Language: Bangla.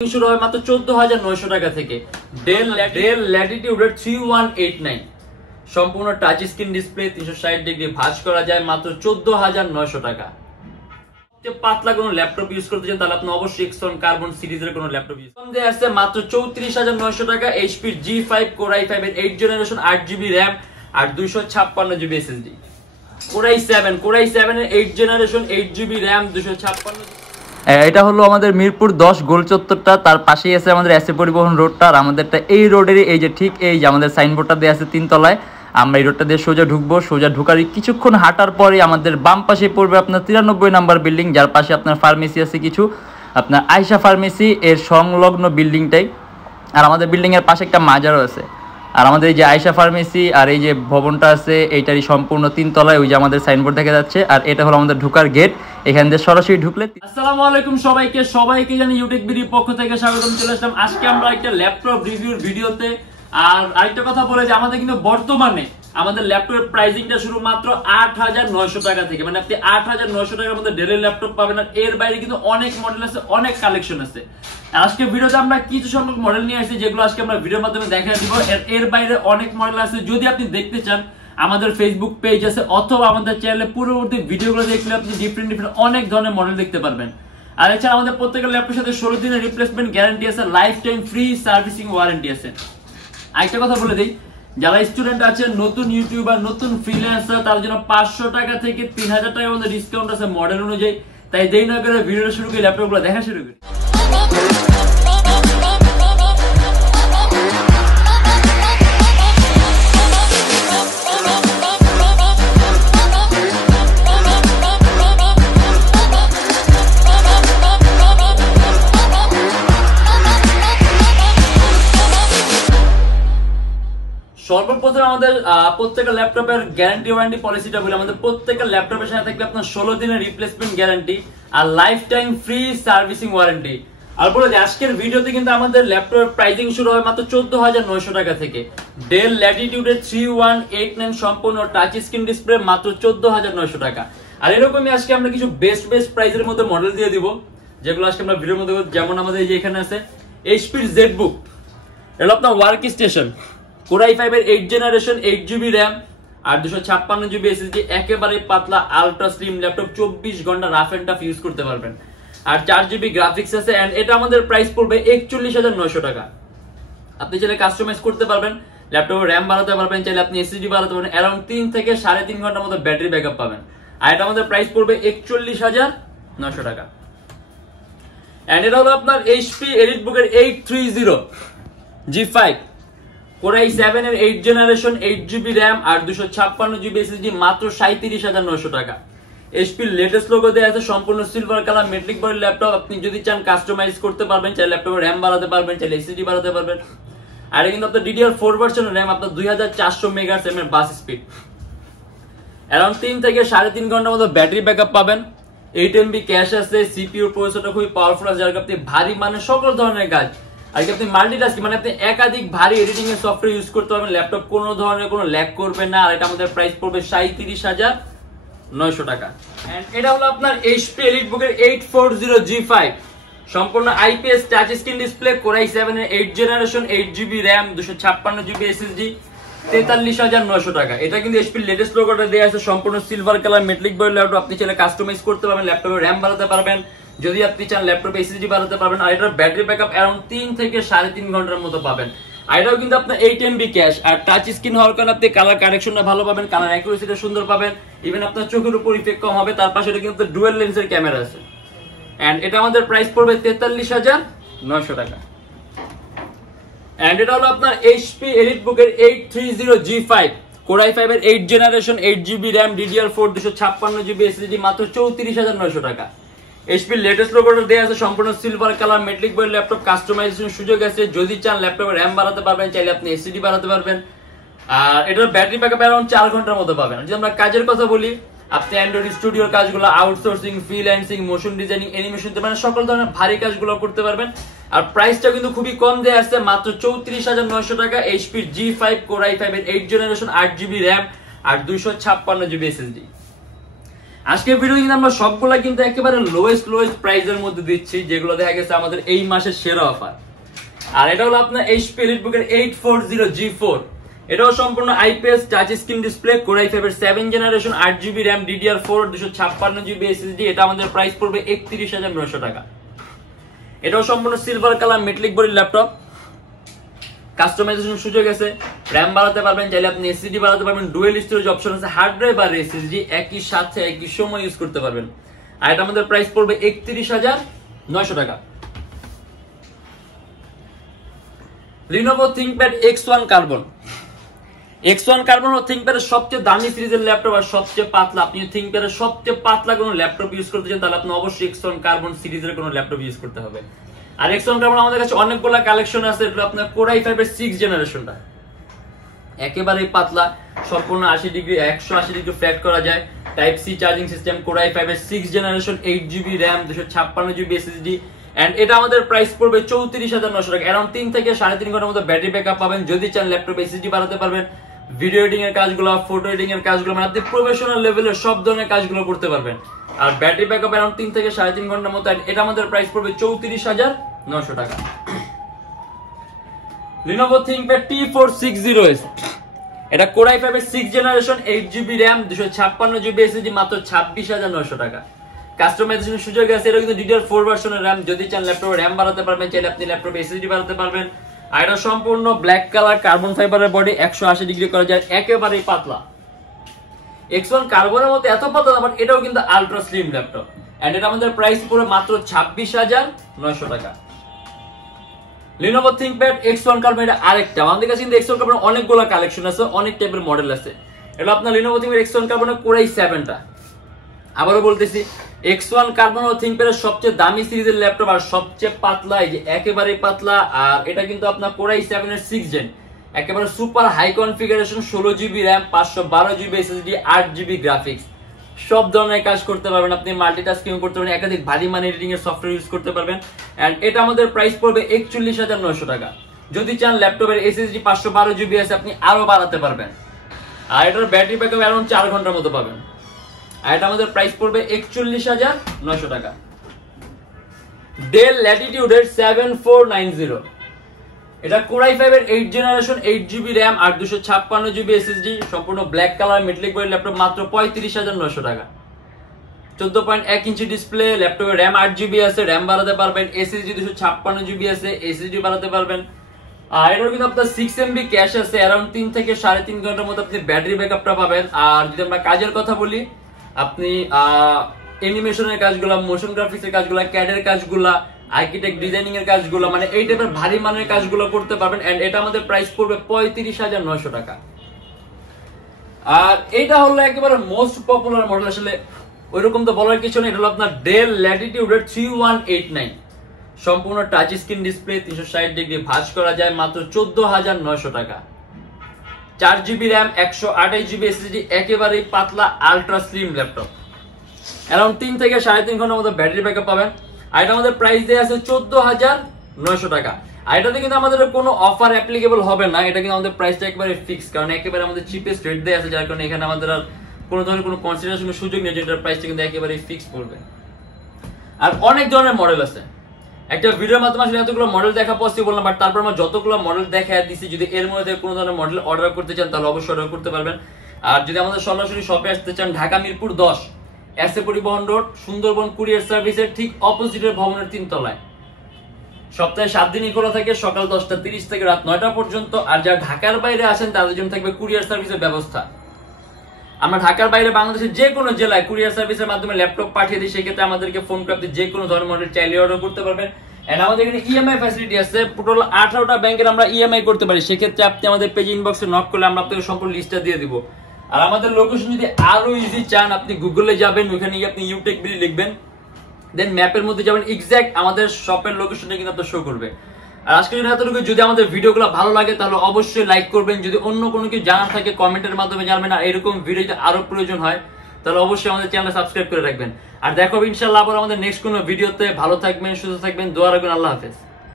শুরু হয় মাত্র 14,900 টাকা থেকে। ডেল ল্যাটিটিউডের 3189 সম্পূর্ণ টাচ স্ক্রিন ডিসপ্লে 360 ডিগ্রি ভাঁজ করা যায় মাত্র 14,900 টাকা। পাতলা কোনো ল্যাপটপ ইউজ করতে চান তাহলে আপনি অবশ্যই এক্সন কার্বন সিরিজের কোনো ল্যাপটপ ইউজ করুন। দেয়া আছে মাত্র 34,900 টাকা। এইচপি G5 Core i5 এর 8 জেনারেশন 8GB RAM আর 256GB SSD। Core i7 এর 8 জেনারেশন 8GB RAM 256। এটা হলো আমাদের মিরপুর 10 গোল চত্বরটা, তার পাশেই আছে আমাদের এসএ পরিবহন রোডটা। আর আমাদেরটা এই রোডেরই এই যে ঠিক এই যে আমাদের সাইনবোর্ডটা দেওয়া আছে 3 তলায়। আমরা এই রোডটা দিয়ে সোজা ঢুকবো। সোজা ঢুকার কিছুক্ষণ হাঁটার পরে আমাদের বাম পাশে পড়বে আপনার 93 নাম্বার বিল্ডিং, যার পাশে আপনার ফার্মেসি আছে কিছু, আপনার আয়শা ফার্মেসি এর সংলগ্ন বিল্ডিংটাই। আর আমাদের বিল্ডিংয়ের পাশে একটা মাজারও আছে। আর আমাদের এই যে আয়শা ফার্মেসি আর এই যে ভবনটা আছে এইটারই সম্পূর্ণ 3 তলায় ওই যে আমাদের সাইনবোর্ড দেখা যাচ্ছে। আর এটা হলো আমাদের ঢোকার গেট, এখান দিয়ে সরাসরি ঢুকলে। আসসালামু আলাইকুম সবাইকে জানি ইউটেকবিডি পক্ষ থেকে স্বাগতম। চলে আসলাম আজকে আমরা একটা ল্যাপটপ রিভিউর ভিডিওতে। আর আরেকটা কথা বলে যে আমাদের কিন্তু বর্তমানে আমাদের ল্যাপটপের প্রাইসিংটা শুরু মাত্র 8,900 টাকা থেকে, মানে আপনি 8,900 টাকার মধ্যে ডেলের ল্যাপটপ পাবেন। আর এর বাইরে কিন্তু অনেক মডেল আছে, অনেক কালেকশন আছে। আজকে ভিডিওতে আমরা কিছু সংখ্যক মডেল নিয়ে আসছি যেগুলো আজকে আমরা ভিডিওর মাধ্যমে দেখা দিব। এর বাইরে অনেক মডেল আছে, যদি আপনি দেখতে চান আমাদের ফেসবুক পেজ আছে অথবা আমাদের চ্যানেলে পূর্ববর্তী ভিডিওগুলো দেখলে আপনি ডিফারেন্ট অনেক ধরনের মডেল দেখতে পারবেন। আর এছাড়া আমাদের প্রত্যেকটা ল্যাপটপের সাথে 16 দিনের রিপ্লেসমেন্ট গ্যারান্টি আছে, life time free servicing warranty আছে। আরেকটা কথা বলে দিই, যারা স্টুডেন্ট আছেন, নতুন ইউটিউবার, নতুন ফ্রিল্যান্সার, তার জন্য 500 টাকা থেকে 3,000 টাকার মধ্যে ডিসকাউন্ট আছে মডেল অনুযায়ী। তাই দেরি না করে ভিডিওটা শুরু করি, ল্যাপটপগুলো দেখা শুরু করি। সর্বপ্রথম আমাদের প্রত্যেকটা ল্যাপটপের গ্যারান্টি ওয়ারেন্টি পলিসিটা বলি। আমাদের প্রত্যেকটা ল্যাপটপের সাথে থাকবে আপনার 16 দিনের রিপ্লেসমেন্ট গ্যারান্টি আর lifetime free servicing warranty. আর বলে যে আজকের ভিডিওতে কিন্তু আমাদের ল্যাপটপের প্রাইসিং শুরু হয় মাত্র 14,900 টাকা থেকে। ডেল ল্যাটিটিউডের 3189 সম্পূর্ণ টাচ স্ক্রিন ডিসপ্লে মাত্র 14,900 টাকা। আর এরকমই আজকে আমরা কিছু বেস্ট প্রাইসের মধ্যে মডেল দিয়ে দিব, যেগুলো আজকে আমরা ভিডিওর মধ্যে। যেমন আমাদের এই যে এখানে আছে এইচপির জেডবুক, এটা আপনার ওয়ার্ক স্টেশন Core i5 এর 8 জেনারেশন 8GB RAM আর 256GB SSD। একেবারে পাতলা আলট্রা স্লিম ল্যাপটপ, 24 ঘন্টা রাফ এন্ড টাফ ইউজ করতে পারবেন। আর 4GB গ্রাফিক্স আছে। এন্ড এটা আমাদের প্রাইস পড়বে 41,900 টাকা। আপনি চাইলে কাস্টমাইজ করতে পারবেন, ল্যাপটপের RAM বাড়াতে পারবেন, চাইলে আপনি SSD বাড়াতে পারবেন। অ্যারাউন্ড 3 থেকে 3.5 ঘন্টার মতো ব্যাটারি ব্যাকআপ পাবেন। আর এটা আমাদের প্রাইস পড়বে 41,900 টাকা। এন্ড এটা হলো আপনার HP EliteBook এর 830 G5 Core i7 এর 8 জেনারেশন 8GB RAM আর 256GB SSD মাত্র 37,900 টাকা। HP লেটেস্ট লোগো দেয়া আছে, সম্পূর্ণ silver colour metallic body laptop. আপনি যদি চান কাস্টমাইজ করতে পারবেন, চাইলে ল্যাপটপের RAM বাড়াতে পারবেন, চাইলে SSD বাড়াতে পারবেন। আর এটা কিন্তু আপনার DDR4 ভার্সনের RAM, আপনার 2400 মেগাহার্টজ এর বাস স্পিড, अराउंड 3 থেকে 3.5 ঘন্টার মতো ব্যাটারি ব্যাকআপ পাবেন। 8 MB ক্যাশ আছে, CPU প্রসেসরটা খুবই পাওয়ারফুল আছে, যার আপনি ভারী মানে সকল ধরনের কাজ আর কি আপনি মাল্টিটাস্কিং মানে আপনি একাধিক ভারী এডিটিং এর সফটওয়্যার ইউজ করতে পারবেন। ল্যাপটপ কোনো ধরনের কোনো ল্যাগ করবে না। আর এটা আমাদের প্রাইস পড়বে 37,900 টাকা। এন্ড এটা হলো আপনার HP EliteBook এর 840 G5 সম্পূর্ণ IPS touch screen display Core i7 এর 8 generation 8GB RAM 256GB SSD 43,900 টাকা। এটা কিন্তু HP লেটেস্ট লোগোটা দেয়া আছে, সম্পূর্ণ silver colour metallic body laptop. আপনি চাইলে কাস্টমাইজ করতে পারবেন, ল্যাপটপের RAM বাড়াতে পারবেন, যদি আপনি চান ল্যাপটপে SSD বাড়াতে পারবেন। আর এটার ব্যাটারি ব্যাকআপ अराउंड 3 থেকে 3.5 ঘন্টার মতো পাবেন। আর এটাও কিন্তু আপনার 8 MB ক্যাশ আর টাচ স্ক্রিন হওয়ার কারণে আপনি কালার কারেকশনটা ভালো পাবেন, কালার অ্যাকুরেসিটা সুন্দর পাবেন, ইভেন আপনার চোখের উপর ইফেক্ট কম হবে। তার পাশে এটা কিন্তু ডুয়াল লেন্সের ক্যামেরা আছে। এন্ড এটা আমাদের প্রাইস পড়বে 43,900 টাকা। এন্ড এটা হলো আপনার HP EliteBook এর 830 G5 Core i5 এর 8 generation 8GB RAM DDR4 256GB SSD মাত্র 34,900 টাকা। HP লেটেস্ট লোগোটা দেয়া আছে, সম্পূর্ণ silver colour metallic body laptop, customization সুযোগ আছে। যদি চান ল্যাপটপের RAM বাড়াতে পারবেন, চাইলে আপনি SSD বাড়াতে পারবেন। আর এটার ব্যাটারি ব্যাকআপ अराउंड 4 ঘন্টার মতো পাবেন। যদি আমরা কাজের কথা বলি, আপনি অ্যান্ড্রয়েড স্টুডিওর কাজগুলো, outsourcing, freelancing, motion designing, animation মানে সকল ধরনের ভারী কাজগুলো করতে পারবেন। আর প্রাইসটা কিন্তু খুবই কম দেয়া আছে, মাত্র 34,900 টাকা। HP G5 Core i5 এর 8 জেনারেশন 8GB RAM আর 256GB SSD। আজকের ভিডিও কিন্তু আমরা সবগুলা কিন্তু একেবারে লোয়েস্ট প্রাইসের মধ্যে দিচ্ছি, যেগুলো দেখা গেছে আমাদের এই মাসের সেরা অফার। আর এটা হলো আপনার HP EliteBook-এর 840G4, এটাও সম্পূর্ণ IPS touch screen display, Core i5 এর 7 generation, 8GB RAM, DDR4, 256GB SSD। এটা আমাদের প্রাইস পড়বে 31,900 টাকা। এটাও সম্পূর্ণ silver colour metallic body laptop, customization সুযোগ আছে, RAM বাড়াতে পারবেন, চাইলে আপনি SSD বাড়াতে পারবেন, ডুয়েল স্টোরেজ অপশন আছে, হার্ড ড্রাইভ আর SSD একই সাথে একই সময় ইউজ করতে পারবেন। আর এটা আমাদের প্রাইস পড়বে 31,900 টাকা। Lenovo ThinkPad X1 Carbon, X1 Carbon ও ThinkPad এর সবচেয়ে দামি সিরিজের ল্যাপটপ আর সবচেয়ে পাতলা। আপনি ThinkPad এর সবচেয়ে পাতলা কোনো ল্যাপটপ ইউজ করতে চান তাহলে আপনি অবশ্যই X1 Carbon সিরিজের কোনো ল্যাপটপ ইউজ করতে হবে। আর X1 Carbon আমাদের কাছে অনেকগুলো কালেকশন আছে। এটা আপনার Core i5 এর 6 জেনারেশনটা, একেবারে পাতলা, সম্পূর্ণ 180 ডিগ্রি ফ্ল্যাট করা যায়, type C charging system, Core i5 এর 6 generation, 8GB RAM, 256GB SSD। And এটা আমাদের প্রাইস পড়বে 34,900 টাকা। अराउंड 3 থেকে 3.5 ঘন্টার মতো ব্যাটারি ব্যাকআপ পাবেন। যদি চান ল্যাপটপ SSD বাড়াতে পারবেন, ভিডিও এডিটিং এর কাজগুলো, ফটো এডিটিং এর কাজগুলো, মানে আপনি প্রফেশনাল লেভেলের সব ধরনের কাজগুলো করতে পারবেন। আর ব্যাটারি ব্যাকআপ अराउंड 3 থেকে 3.5 ঘন্টার মতো। এটা আমাদের প্রাইস পড়বে 34,900 টাকা। Lenovo ThinkPad T460S, এটা Core i5 এর 6 generation, 8GB RAM, 256GB SSD, মাত্র 26,900 টাকা। কাস্টমাইজেশনের সুযোগ আছে। এটা কিন্তু DDR4 ভার্সনের RAM, যদি চান ল্যাপটপে RAM বাড়াতে পারবেন, চাইলে আপনি ল্যাপটপে SSD বাড়াতে পারবেন। আর এটা সম্পূর্ণ ব্ল্যাক কালার কার্বন ফাইবারের বডি, 180 ডিগ্রি করা যায়, একেবারেই পাতলা। X1 কার্বনের মতো এত পাতলা না, বাট এটাও কিন্তু আলট্রা স্লিম ল্যাপটপ। এন্ড এটা আমাদের প্রাইস পড়ে মাত্র 26,900 টাকা। Lenovo ThinkPad X1 Carbon, এটা আরেকটা। আমাদের কাছে কিন্তু X1 Carbon অনেকগুলো কালেকশন আছে, অনেক টাইপের মডেল আছে। এটা আপনার Lenovo ThinkPad X1 Carbon Core i7টা। আবারও বলতেছি, X1 Carbon ও ThinkPad এর সবচেয়ে দামি সিরিজের ল্যাপটপ আর সবচেয়ে পাতলা, এই যে একেবারে পাতলা। আর এটা কিন্তু আপনার Core i7 এর 6 জেন, একেবারে super high configuration, 16GB RAM, 512GB SSD, 8GB graphics, সব ধরনের কাজ করতে পারবেন আপনি, মাল্টিটাস্কিং করতে পারবেন, একাধিক ভারী মান এডিটিং এর সফটওয়্যার ইউজ করতে পারবেন। এন্ড এটা আমাদের প্রাইস পড়বে 41,900 টাকা। যদি চান ল্যাপটপের SSD 512GB আছে, আপনি আরো বাড়াতে পারবেন। আর এটার ব্যাটারি ব্যাকআপ अराउंड 4 ঘন্টার মতো পাবেন। আর এটা আমাদের প্রাইস পড়বে 41,900 টাকা। DELL Latitude এর 7490, এটা Core i5 এর 8 জেনারেশন, 8GB RAM আর 256GB SSD, সম্পূর্ণ black colour metallic body laptop, মাত্র 35,900 টাকা। 14.1 ইঞ্চি ডিসপ্লে, ল্যাপটপে RAM 8GB আছে, RAM বাড়াতে পারবেন, SSD 256GB আছে, SSD বাড়াতে পারবেন। আর এটার কিন্তু আপনার 6MB ক্যাশ আছে, अराउंड 3 থেকে 3.5 ঘন্টার মতো আপনি ব্যাটারি ব্যাকআপটা পাবেন। আর যদি আমরা কাজের কথা বলি, আপনি অ্যানিমেশনের কাজগুলো, মোশন গ্রাফিক্সের কাজগুলো, CAD এর কাজগুলো, আর্কিটেক্ট ডিজাইনিং এর কাজগুলো, মানে এই টাইপের ভারী মানের কাজগুলো করতে পারবেন। এন্ড এটা আমাদের প্রাইস পড়বে 35,900 টাকা। আর এটা হলো একেবারে মোস্ট পপুলার মডেল, আসলে ওইরকম তো বলার কিছু নেই। এটা হলো আপনার DELL Latitude এর 3189, সম্পূর্ণ টাচ স্ক্রিন ডিসপ্লে, 360 ডিগ্রি ভাঁজ করা যায়, মাত্র 14,900 টাকা। 4GB RAM, 128GB SSD, একেবারেই পাতলা আলট্রা স্লিম ল্যাপটপ। अराउंड 3 থেকে 3.5 ঘন্টার মতো ব্যাটারি ব্যাকআপ পাবেন। আর এটা আমাদের প্রাইস দেয়া আছে 14,900 টাকা। আর এটাতে কিন্তু আমাদের কোনো অফার অ্যাপ্লিকেবল হবে না, এটা কিন্তু আমাদের প্রাইসটা একেবারে ফিক্স, কারণ একেবারে আমাদের চিপেস্ট রেট দেয়া আছে, যার কারণে এখানে আমাদের আর কোনো ধরনের কোনো কনসিডারেশনের সুযোগ নেই, যেটার প্রাইসটা কিন্তু একেবারে ফিক্স পড়বে। আর অনেক ধরনের মডেল আছে, একটা ভিডিওর মাধ্যমে আসলে এতগুলো মডেল দেখা পসিবল না, বাট তারপর আমরা যতগুলো মডেল দেখা দিচ্ছি, যদি এর মধ্যে কোনো ধরনের মডেল অর্ডার করতে চান তাহলে অবশ্যই অর্ডার করতে পারবেন। আর যদি আমাদের সরাসরি শপে আসতে চান, ঢাকা মিরপুর 10 পরিবহন রোড, সুন্দরবন কুরিয়ার সার্ভিসের ঠিক অপোজিটের ভবনের 3 তলায়। সপ্তাহে 7 দিনই খোলা থাকে, সকাল 10:30 থেকে রাত 9টা পর্যন্ত। আর যারা ঢাকার বাইরে আসেন তাদের জন্য থাকবে কুরিয়ার সার্ভিসের ব্যবস্থা। আমরা ঢাকার বাইরে বাংলাদেশের যে কোনো জেলায় কুরিয়ার সার্ভিসের মাধ্যমে ল্যাপটপ পাঠিয়ে দিই, সেক্ষেত্রে আমাদেরকে ফোন করে আপনি যে কোনো ধরনের মডেল চাইলে অর্ডার করতে পারবেন। এন্ড আমাদের এখানে ইএমআই ফ্যাসিলিটি আছে, টোটাল 18টা ব্যাংকের আমরা ইএমআই করতে পারি। সেক্ষেত্রে আপনি আমাদের পেজ ইনবক্সে নক করলে আমরা আপনাকে সম্পূর্ণ লিস্টটা দিয়ে দিব। আর আমাদের লোকেশন যদি আরো ইজি চান, আপনি গুগলে যাবেন, ওখানে গিয়ে আপনি Youtechbd লিখবেন, দেন ম্যাপের মধ্যে যাবেন, এক্সাক্ট আমাদের শপের লোকেশনটা কিন্তু আপনার শো করবে। আর আজকে যদি এতটুকু, যদি আমাদের ভিডিওগুলো ভালো লাগে তাহলে অবশ্যই লাইক করবেন। যদি অন্য কোনো কিছু জানার থাকে কমেন্টের মাধ্যমে জানাবেন। আর এরকম ভিডিও যদি আরো প্রয়োজন হয় তাহলে অবশ্যই আমাদের চ্যানেলটা সাবস্ক্রাইব করে রাখবেন। আর দেখো ইনশাআল্লাহ আবার আমাদের নেক্সট কোনো ভিডিওতে। ভালো থাকবেন, সুস্থ থাকবেন, দোয়া রাখবেন। আল্লাহ হাফেজ।